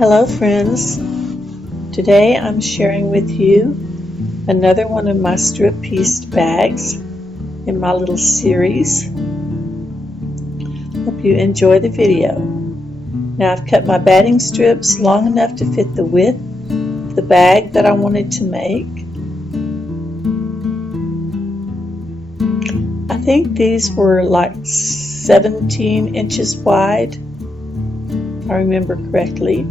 Hello friends, today I'm sharing with you another one of my strip pieced bags in my little series. Hope you enjoy the video. Now I've cut my batting strips long enough to fit the width of the bag that I wanted to make. I think these were like 17 inches wide, if I remember correctly.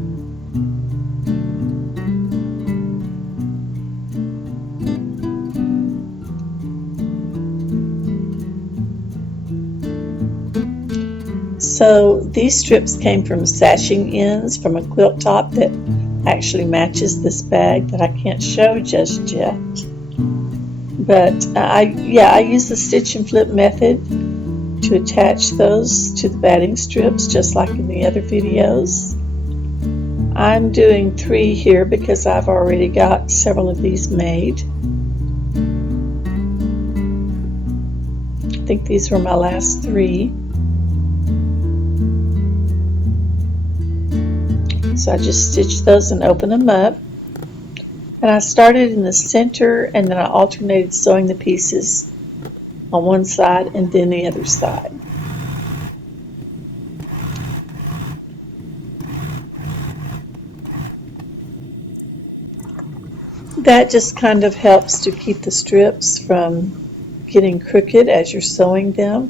So these strips came from sashing ends from a quilt top that actually matches this bag that I can't show just yet. But I use the stitch and flip method to attach those to the batting strips just like in the other videos. I'm doing 3 here because I've already got several of these made. I think these were my last 3. So I just stitched those and opened them up. And I started in the center and then I alternated sewing the pieces on one side and then the other side. That just kind of helps to keep the strips from getting crooked as you're sewing them.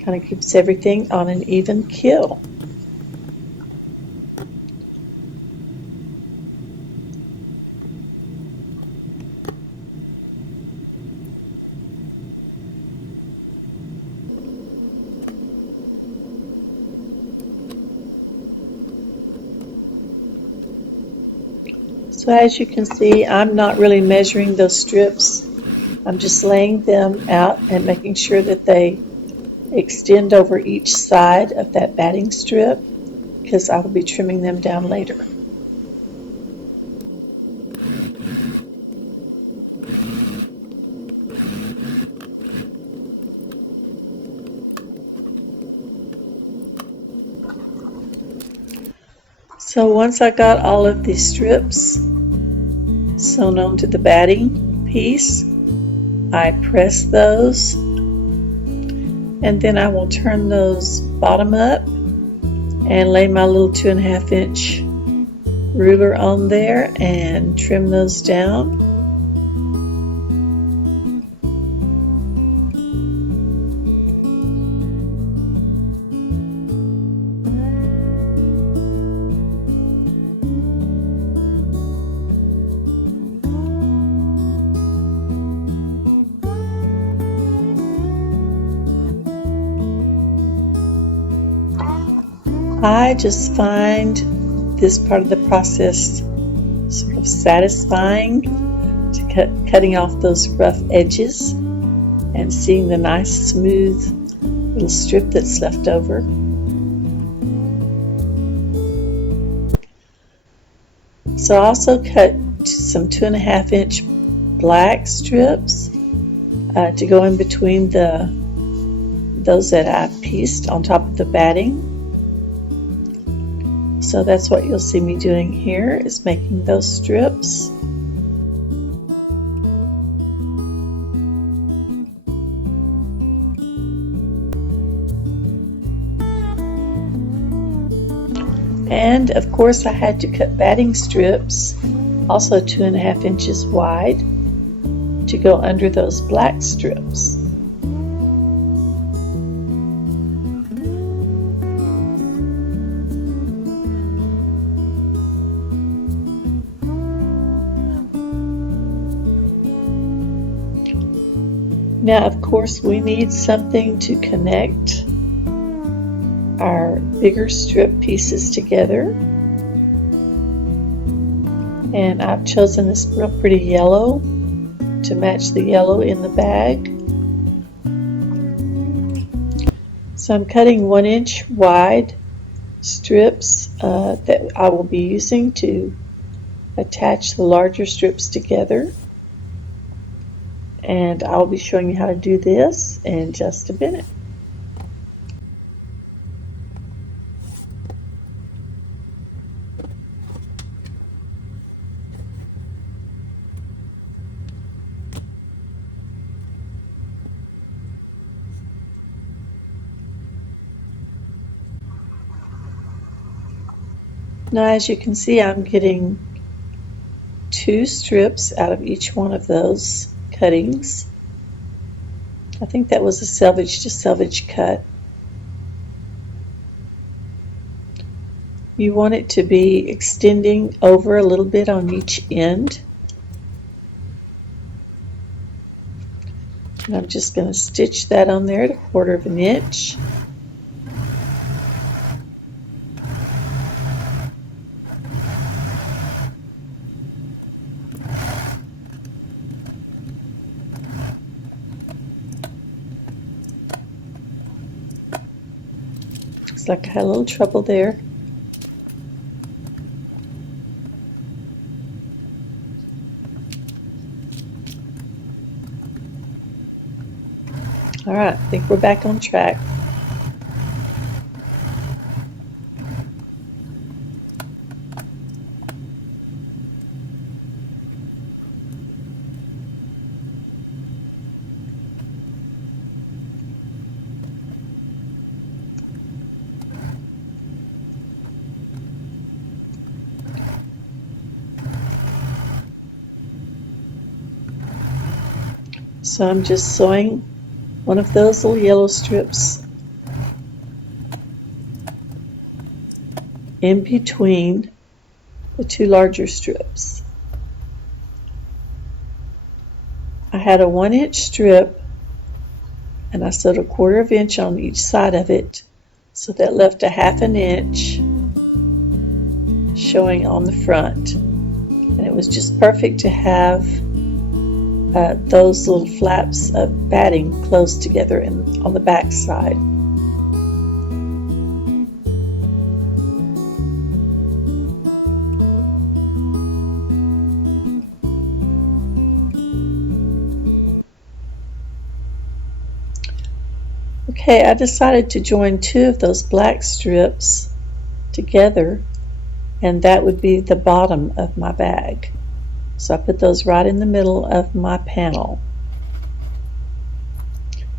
Kind of keeps everything on an even keel. So as you can see, I'm not really measuring those strips. I'm just laying them out and making sure that they extend over each side of that batting strip because I will be trimming them down later. So once I got all of these strips sewn onto the batting piece, I press those and then I will turn those bottom up and lay my little 2.5 inch ruler on there and trim those down. I just find this part of the process sort of satisfying, to cutting off those rough edges and seeing the nice smooth little strip that's left over. So I also cut some 2.5 inch black strips to go in between those that I pieced on top of the batting. So that's what you'll see me doing here, is making those strips. And of course I had to cut batting strips, also 2.5 inches wide, to go under those black strips. Now, of course, we need something to connect our bigger strip pieces together. And I've chosen this real pretty yellow to match the yellow in the bag. So I'm cutting 1 inch wide strips that I will be using to attach the larger strips together. And I'll be showing you how to do this in just a minute. Now as you can see, I'm getting 2 strips out of each one of those cuttings. I think that was a selvage to selvage cut. You want it to be extending over a little bit on each end. And I'm just going to stitch that on there at 1/4 of an inch. Looks like I had a little trouble there. Alright, I think we're back on track. So I'm just sewing one of those little yellow strips in between the 2 larger strips. I had a 1-inch strip and I sewed a 1/4 of an inch on each side of it, so that left a 1/2 an inch showing on the front. And it was just perfect to have those little flaps of batting close together on the back side. Okay, I decided to join 2 of those black strips together, and that would be the bottom of my bag. So I put those right in the middle of my panel.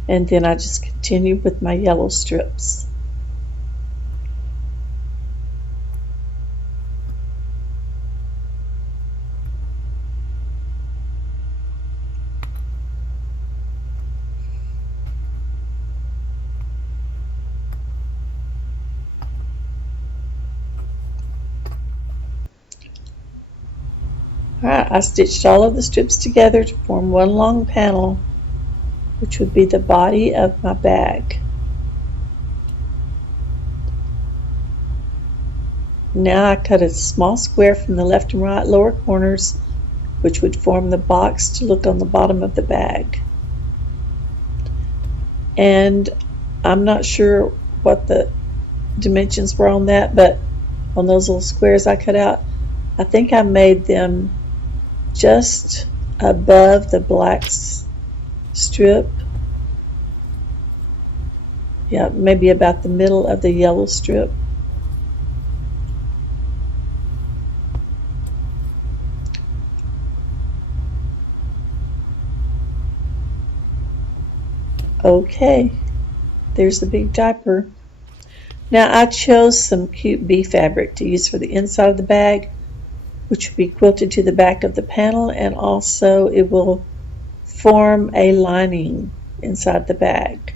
And then I just continued with my yellow strips. Alright, I stitched all of the strips together to form one long panel, which would be the body of my bag. Now I cut a small square from the left and right lower corners, which would form the box to look on the bottom of the bag. And I'm not sure what the dimensions were on that, but on those little squares I cut out, I think I made them just above the black strip. Yeah, maybe about the middle of the yellow strip. Okay, there's the big diaper. Now I chose some cute bee fabric to use for the inside of the bag, which will be quilted to the back of the panel, and also it will form a lining inside the bag.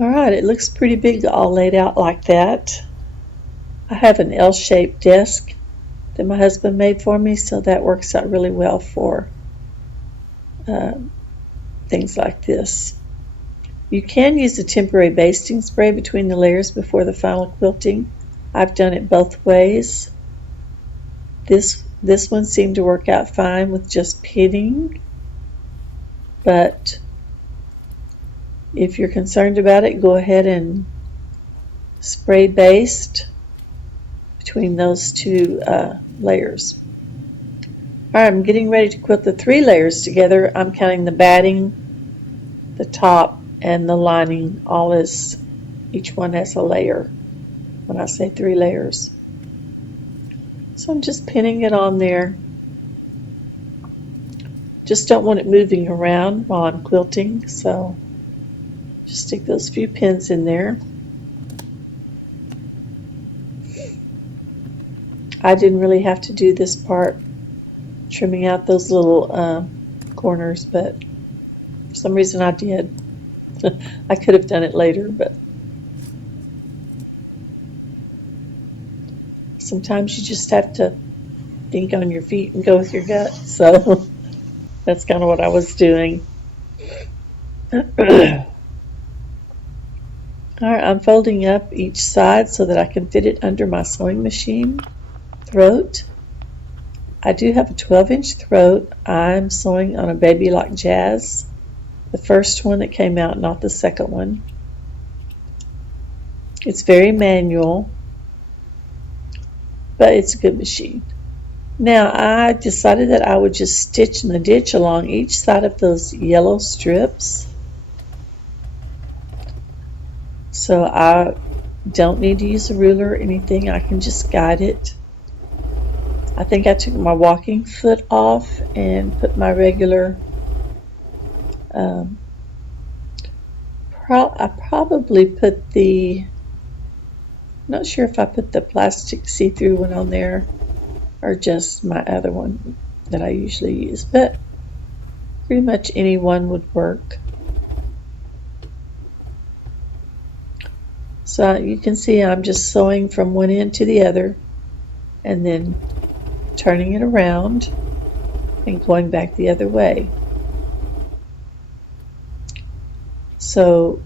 Alright, it looks pretty big all laid out like that. I have an L-shaped desk that my husband made for me, so that works out really well for things like this. You can use a temporary basting spray between the layers before the final quilting. I've done it both ways. This one seemed to work out fine with just pinning, but if you're concerned about it, go ahead and spray baste between those 2 layers. Alright, I'm getting ready to quilt the 3 layers together. I'm counting the batting, the top, and the lining, all as each one has a layer when I say 3 layers. So I'm just pinning it on there. Just don't want it moving around while I'm quilting, so just stick those few pins in there. I didn't really have to do this part, trimming out those little corners, but for some reason I did. I could have done it later, but sometimes you just have to think on your feet and go with your gut. So that's kind of what I was doing. Alright, I'm folding up each side so that I can fit it under my sewing machine throat. I do have a 12-inch throat. I'm sewing on a Baby Lock Jazz, the first one that came out, not the second one. It's very manual, but it's a good machine. Now I decided that I would just stitch in the ditch along each side of those yellow strips. So I don't need to use a ruler or anything. I can just guide it. I think I took my walking foot off and put my regular, I probably put the, not sure if I put the plastic see-through one on there or just my other one that I usually use, but pretty much any one would work. So you can see I'm just sewing from one end to the other and then turning it around and going back the other way. So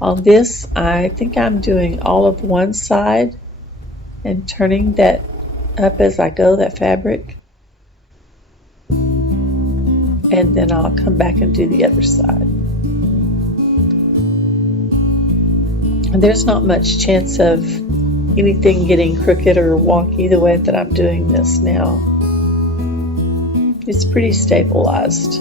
on this, I think I'm doing all of one side and turning that up as I go, that fabric, and then I'll come back and do the other side. And there's not much chance of anything getting crooked or wonky the way that I'm doing this now. It's pretty stabilized.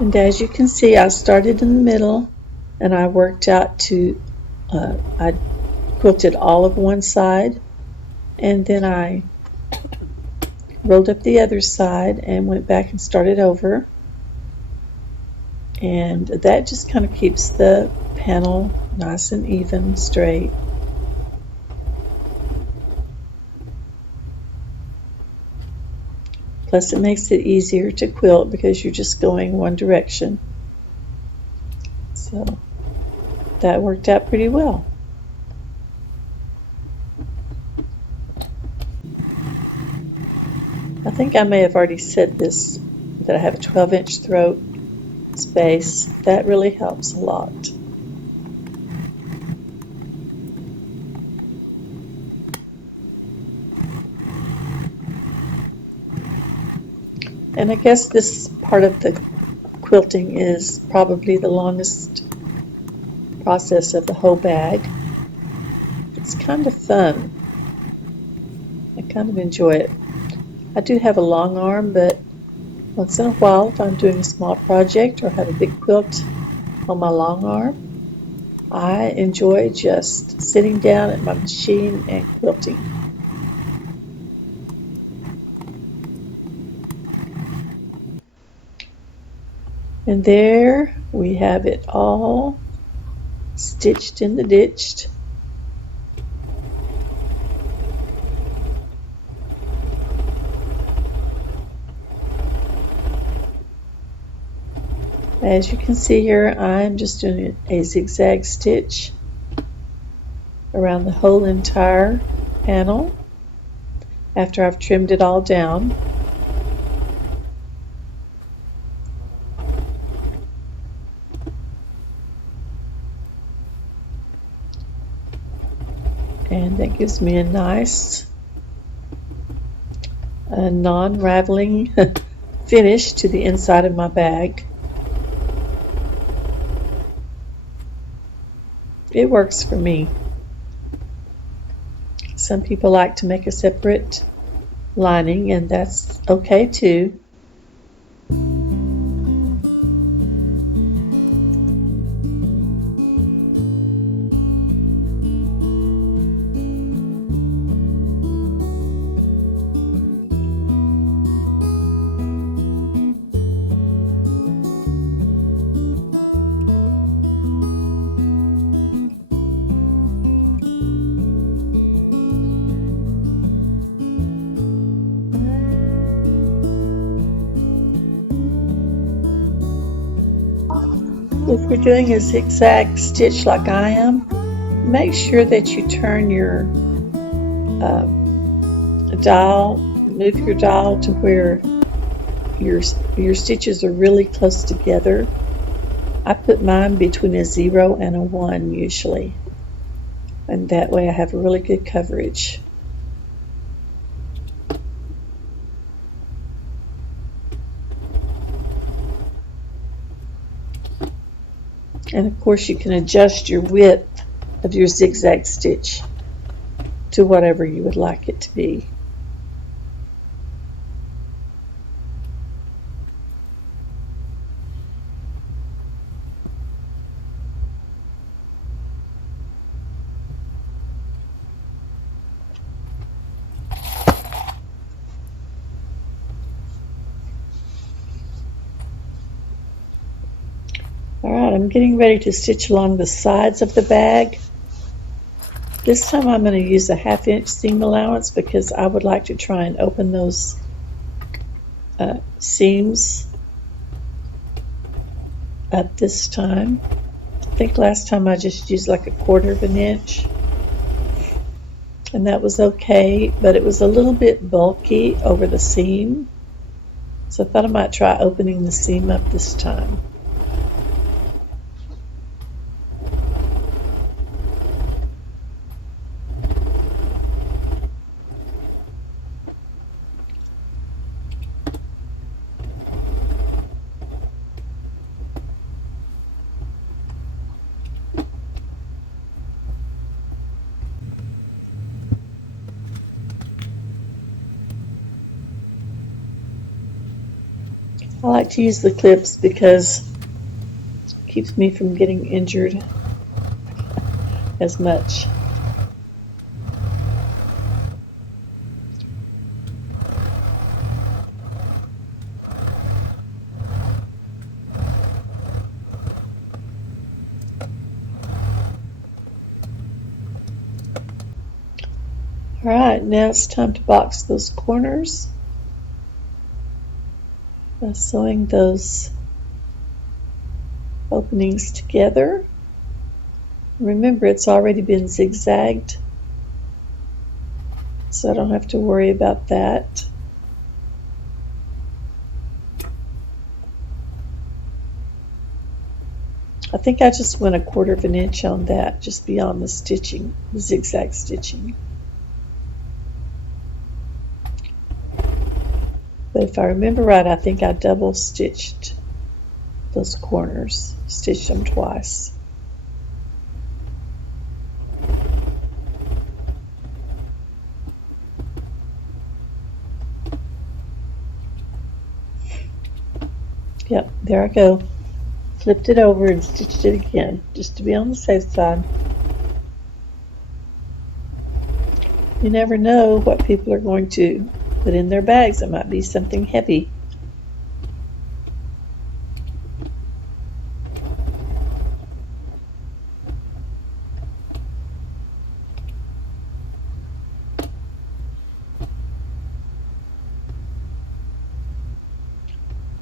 And as you can see, I started in the middle and I worked out to, I quilted all of one side and then I rolled up the other side and went back and started over. And that just kind of keeps the panel nice and even, straight. Plus it makes it easier to quilt because you're just going one direction. So that worked out pretty well. I think I may have already said this, that I have a 12-inch throat space. That really helps a lot. And I guess this part of the quilting is probably the longest process of the whole bag. It's kind of fun. I kind of enjoy it. I do have a long arm, but once in a while, if I'm doing a small project or have a big quilt on my long arm, I enjoy just sitting down at my machine and quilting. And there we have it all stitched in the ditch. As you can see here, I'm just doing a zigzag stitch around the whole entire panel after I've trimmed it all down. And that gives me a nice non-raveling finish to the inside of my bag. It works for me. Some people like to make a separate lining, and that's okay too. If you're doing a zigzag stitch like I am, make sure that you turn your dial, move your dial to where your stitches are really close together. I put mine between a 0 and a 1 usually, and that way I have really good coverage. And of course you can adjust your width of your zigzag stitch to whatever you would like it to be. Alright, I'm getting ready to stitch along the sides of the bag. This time I'm going to use a 1/2 inch seam allowance because I would like to try and open those seams up this time. I think last time I just used like 1/4 of an inch, and that was okay, but it was a little bit bulky over the seam, so I thought I might try opening the seam up this time. I like to use the clips because it keeps me from getting injured as much. Alright, now it's time to box those corners by sewing those openings together. Remember, it's already been zigzagged, so I don't have to worry about that. I think I just went 1/4 of an inch on that, just beyond the stitching, the zigzag stitching. But if I remember right, I think I double stitched those corners, stitched them twice. Yep, there I go. Flipped it over and stitched it again, just to be on the safe side. You never know what people are going to put in their bags. It might be something heavy.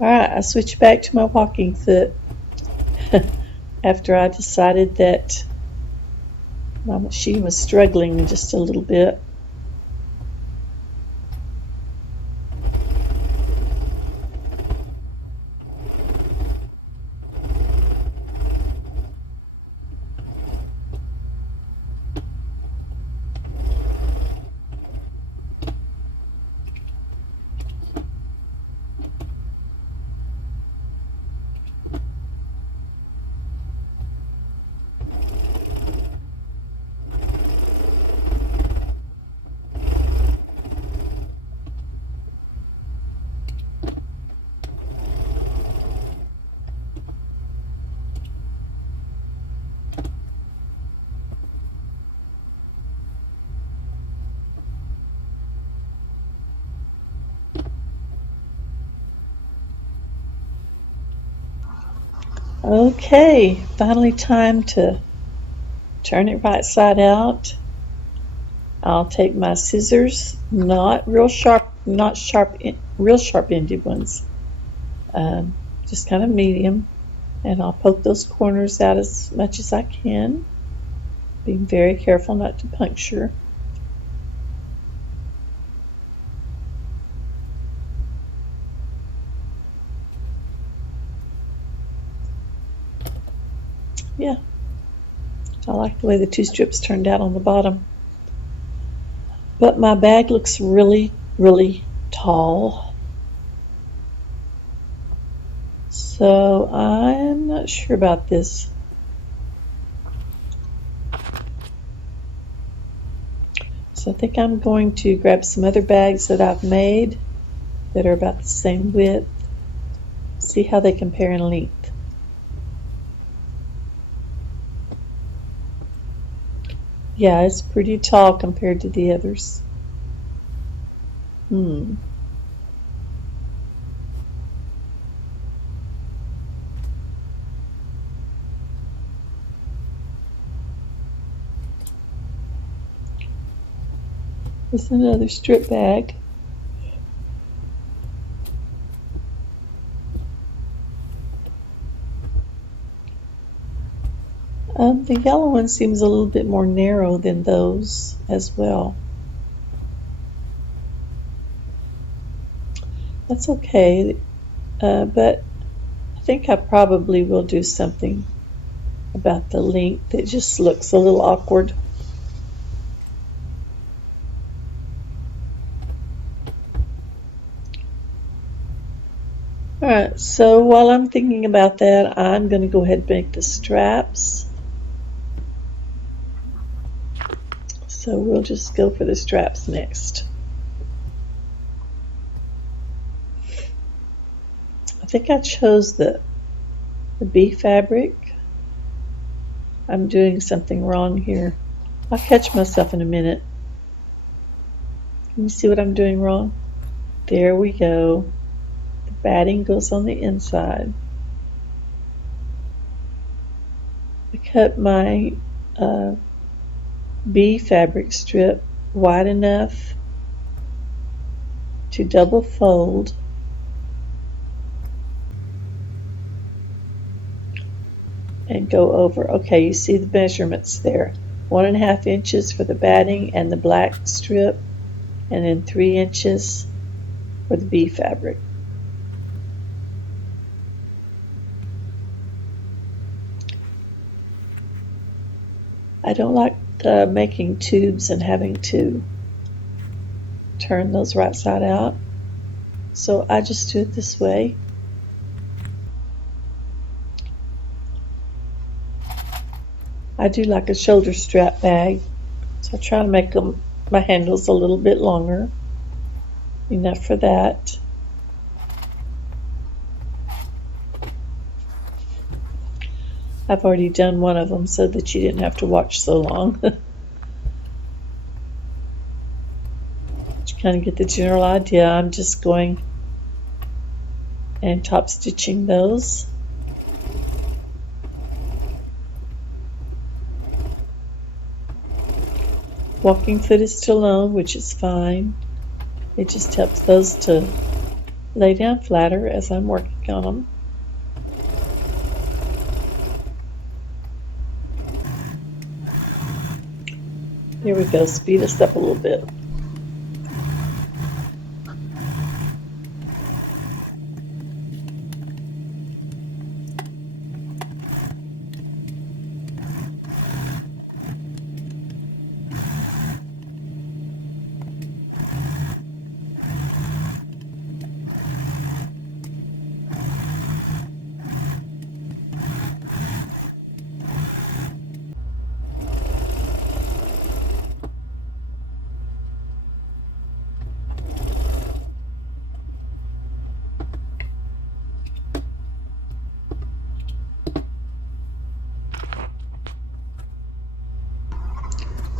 Alright, I switched back to my walking foot after I decided that my machine was struggling just a little bit. Okay, finally time to turn it right side out. I'll take my scissors, not real sharp, real sharp ended ones, just kind of medium, and I'll poke those corners out as much as I can, being very careful not to puncture. Yeah, I like the way the two strips turned out on the bottom. But my bag looks really, really tall. So I'm not sure about this. So I think I'm going to grab some other bags that I've made that are about the same width. See how they compare in length. Yeah, it's pretty tall compared to the others. This is another strip bag. The yellow one seems a little bit more narrow than those as well. That's okay, but I think I probably will do something about the length. It just looks a little awkward. Alright, so while I'm thinking about that, I'm going to go ahead and make the straps. So we'll just go for the straps next. I think I chose the bee fabric. I'm doing something wrong here. I'll catch myself in a minute. Can you see what I'm doing wrong? There we go. The batting goes on the inside. I cut my bee fabric strip wide enough to double fold and go over. Okay, you see the measurements there. 1.5 inches for the batting and the black strip, and then 3 inches for the bee fabric. I don't like making tubes and having to turn those right side out. So I just do it this way. I do like a shoulder strap bag, so I try to make my handles a little bit longer. Enough for that. I've already done one of them so that you didn't have to watch so long. You kind of get the general idea. I'm just going and top stitching those. Walking foot is still on, which is fine. It just helps those to lay down flatter as I'm working on them. Here we go, speed us up a little bit.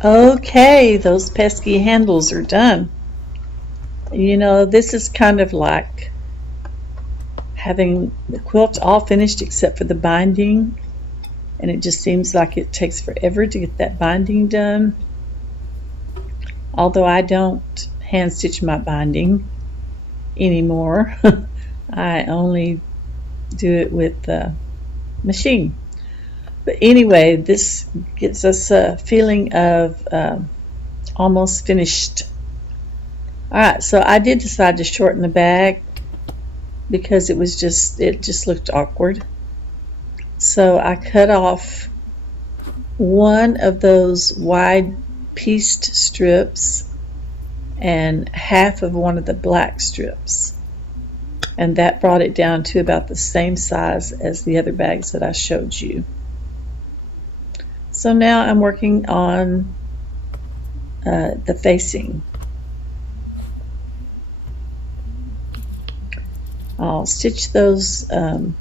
Okay, those pesky handles are done. You know, this is kind of like having the quilt all finished except for the binding, and it just seems like it takes forever to get that binding done. Although I don't hand stitch my binding anymore. I only do it with the machine. But anyway, this gives us a feeling of almost finished. Alright, so I did decide to shorten the bag because it just looked awkward. So I cut off one of those wide pieced strips and half of one of the black strips, and that brought it down to about the same size as the other bags that I showed you. So now I'm working on the facing. I'll stitch those. I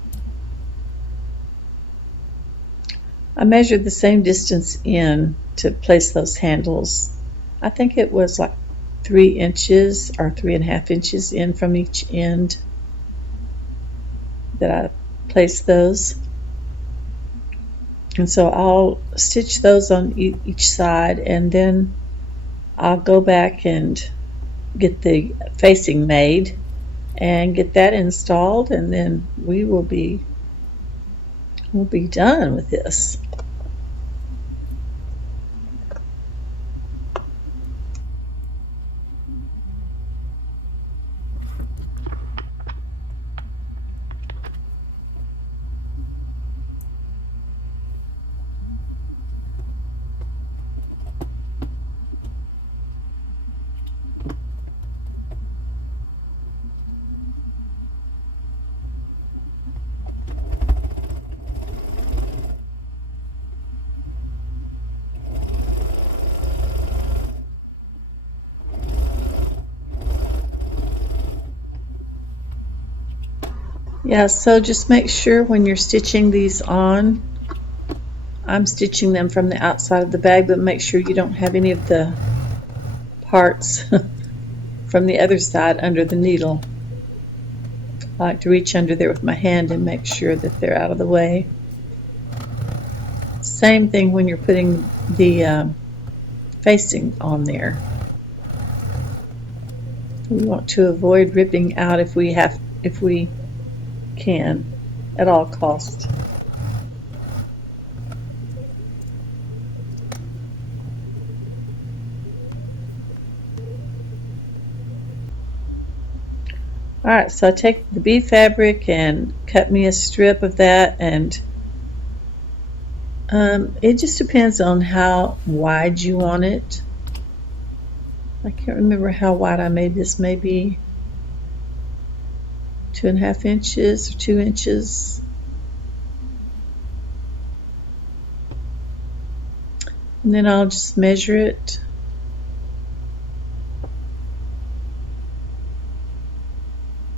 measured the same distance in to place those handles. I think it was like 3 inches or 3.5 inches in from each end that I placed those. And so I'll stitch those on each side, and then I'll go back and get the facing made and get that installed, and then we'll be done with this. Yeah, so just make sure when you're stitching these on, I'm stitching them from the outside of the bag, but make sure you don't have any of the parts from the other side under the needle. I like to reach under there with my hand and make sure that they're out of the way. Same thing when you're putting the facing on there. We want to avoid ripping out if we can at all costs. Alright, so I take the bead fabric and cut me a strip of that, and it just depends on how wide you want it. I can't remember how wide I made this, maybe 2.5 inches or 2 inches. And then I'll just measure it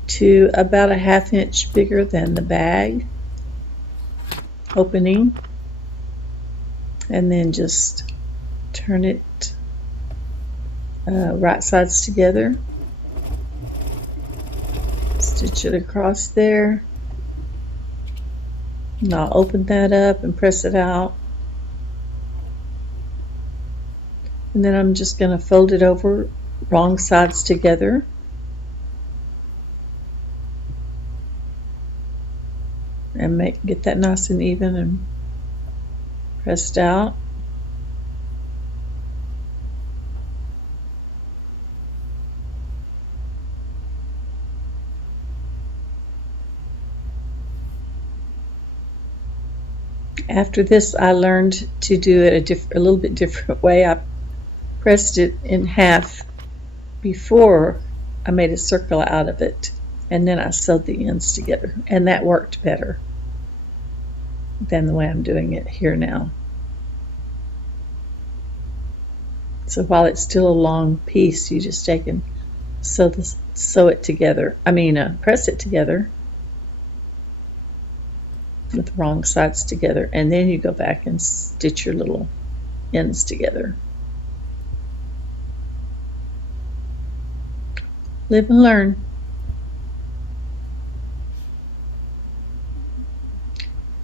to about a 1/2 inch bigger than the bag opening, and then just turn it right sides together, stitch it across there, and I'll open that up and press it out, and then I'm just going to fold it over wrong sides together. And get that nice and even and pressed out. After this, I learned to do it a little bit different way. I pressed it in half before I made a circle out of it, and then I sewed the ends together, and that worked better than the way I'm doing it here now. So while it's still a long piece, you just take and sew it together. Press it together with the wrong sides together, and then you go back and stitch your little ends together. Live and learn.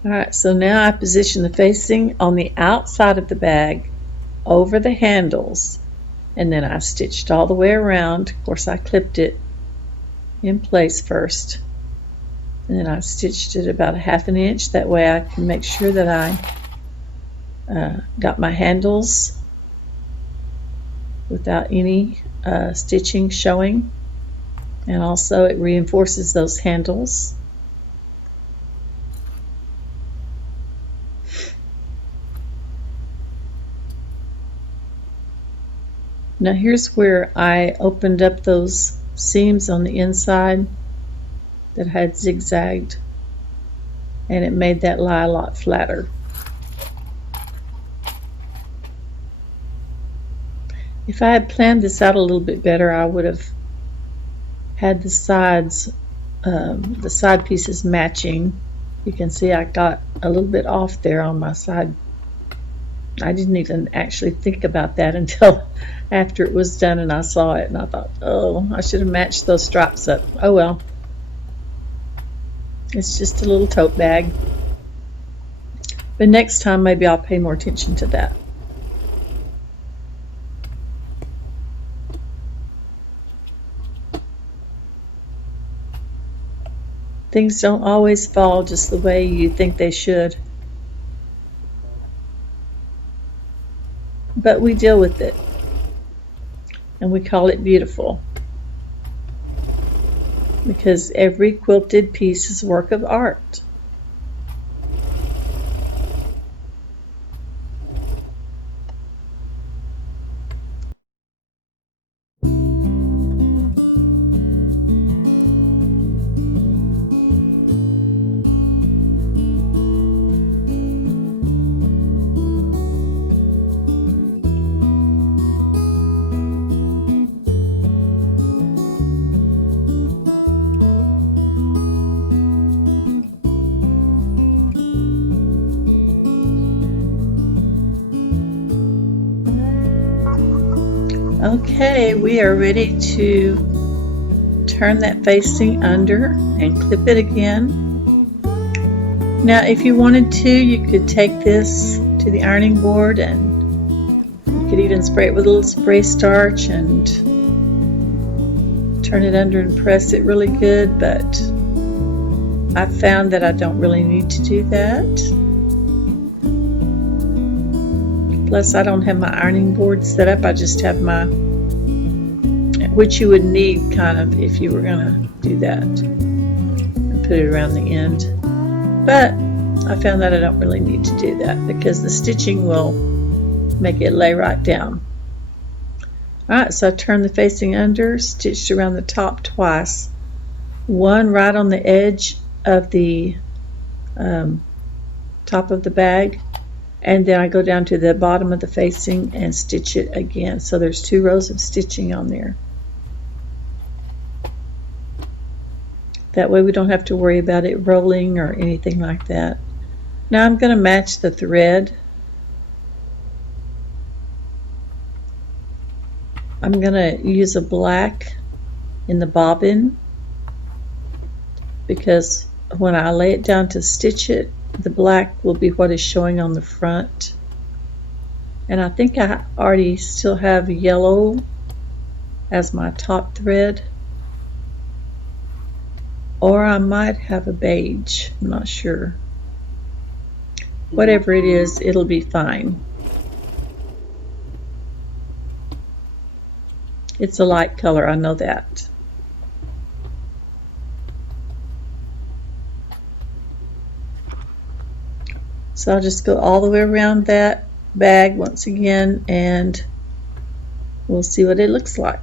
Alright, so now I position the facing on the outside of the bag over the handles, and then I stitched all the way around. Of course, I clipped it in place first, and then I stitched it about a 1/2 inch. That way I can make sure that I got my handles without any stitching showing, and also it reinforces those handles. Now here's where I opened up those seams on the inside that had zigzagged, and it made that lie a lot flatter. If I had planned this out a little bit better, I would have had the sides, the side pieces matching. You can see I got a little bit off there on my side. I didn't even actually think about that until after it was done and I saw it, and I thought, oh, I should have matched those stripes up. Oh well. It's just a little tote bag. But next time maybe I'll pay more attention to that. Things don't always fall just the way you think they should. But we deal with it, and we call it beautiful, because every quilted piece is a work of art. Okay, we are ready to turn that facing under and clip it again. Now if you wanted to, you could take this to the ironing board, and you could even spray it with a little spray starch and turn it under and press it really good, but I found that I don't really need to do that. Plus I don't have my ironing board set up. I just have my, which you would need kind of if you were going to do that, and put it around the end. But I found that I don't really need to do that because the stitching will make it lay right down. Alright, so I turned the facing under, stitched around the top twice one right on the edge of the top of the bag, and then I go down to the bottom of the facing and stitch it again. So there's 2 rows of stitching on there. That way we don't have to worry about it rolling or anything like that. Now I'm going to match the thread. I'm going to use a black in the bobbin, because when I lay it down to stitch it, the black will be what is showing on the front. And I think I already still have yellow as my top thread, or I might have a beige, I'm not sure. Whatever it is, it'll be fine. It's a light color, I know that. So I'll just go all the way around that bag once again, and we'll see what it looks like.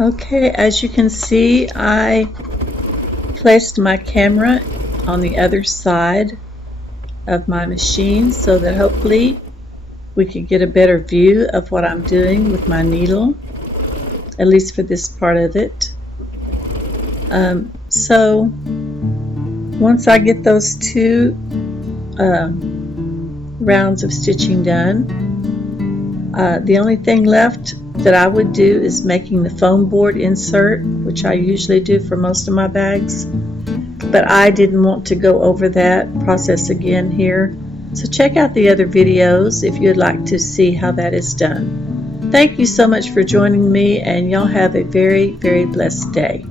Okay, as you can see, I placed my camera on the other side of my machine so that hopefully we could get a better view of what I'm doing with my needle, at least for this part of it. So once I get those 2 rounds of stitching done, the only thing left that I would do is making the foam board insert, which I usually do for most of my bags, but I didn't want to go over that process again here. So check out the other videos if you'd like to see how that is done. Thank you so much for joining me, and y'all have a very, very blessed day.